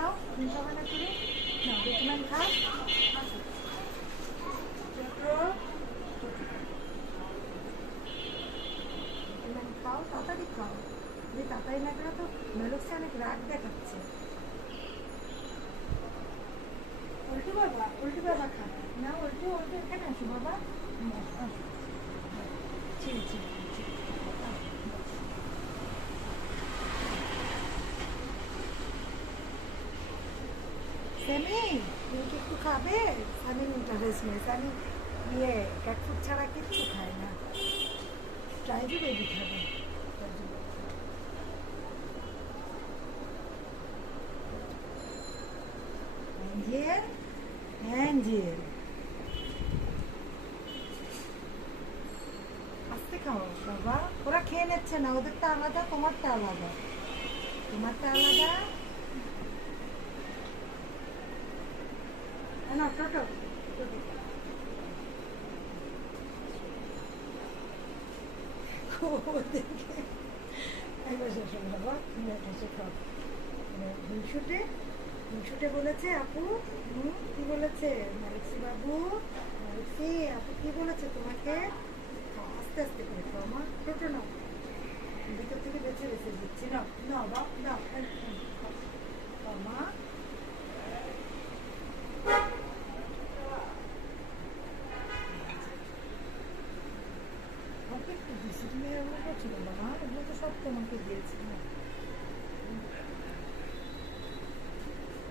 নাও, তুমি খাবে না তুমি? নাও বেটম্যান খাও। বেটম্যান খাও, তাড়াতাড়ি খাও। যদি তাড়াতাড়ি না খাও তো মেলক্সে অনেক রাগ দেখাচ্ছে। উল্টু বাবা, উল্টু বাবা খা না, উল্টু উল্টু এখানে আসো বাবা। আসো, ছিঁড়ে ছিঁড়ে ছিঁড়ে। স্যামি, তুমি কি একটু খাবে? স্যামির ইন্টারেস্ট নেই, স্যামি ইয়ে ক্যাট ফুড ছাড়া কিচ্ছু খায় না। ট্রাইবি বেবি খাবে। অ্যাঞ্জেল, অ্যাঞ্জেল আস্তে খাও বাবা, ওরা খেয়ে নিচ্ছে না, ওদেরটা আলাদা তোমারটা আলাদা, তোমারটা আলাদা। না টোটো টোটো ওদেরকে একবার শেষ হলো বাবা, তুমি একটা সে খাও। দুইশোটে দুইশোটে বলেছে আপু। কি বলেছে ম্যালেক্সি বাবু? ম্যালেক্সি আপু কি বলেছে তোমাকে? খাও, আস্তে আস্তে করে খাও মা, ছোটো নাও, ভিতর থেকে বেছে বেছে দিচ্ছি, নাও নাও বাপ নাও, খাও মা। আমাকে একটু দিচ্ছি, তুমি এগুলো করছো না মা, এগুলো তো সব তোমাকে দিয়েছি না।